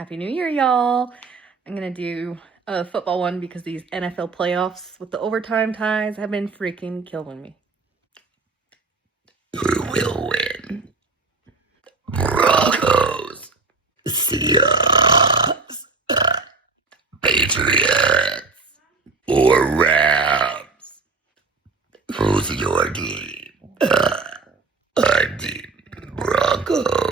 Happy New Year, y'all. I'm going to do a football one because these NFL playoffs with the overtime ties have been freaking killing me. Who will win? Broncos, Seahawks, Patriots, or Rams? Who's your team? I'm Team Broncos.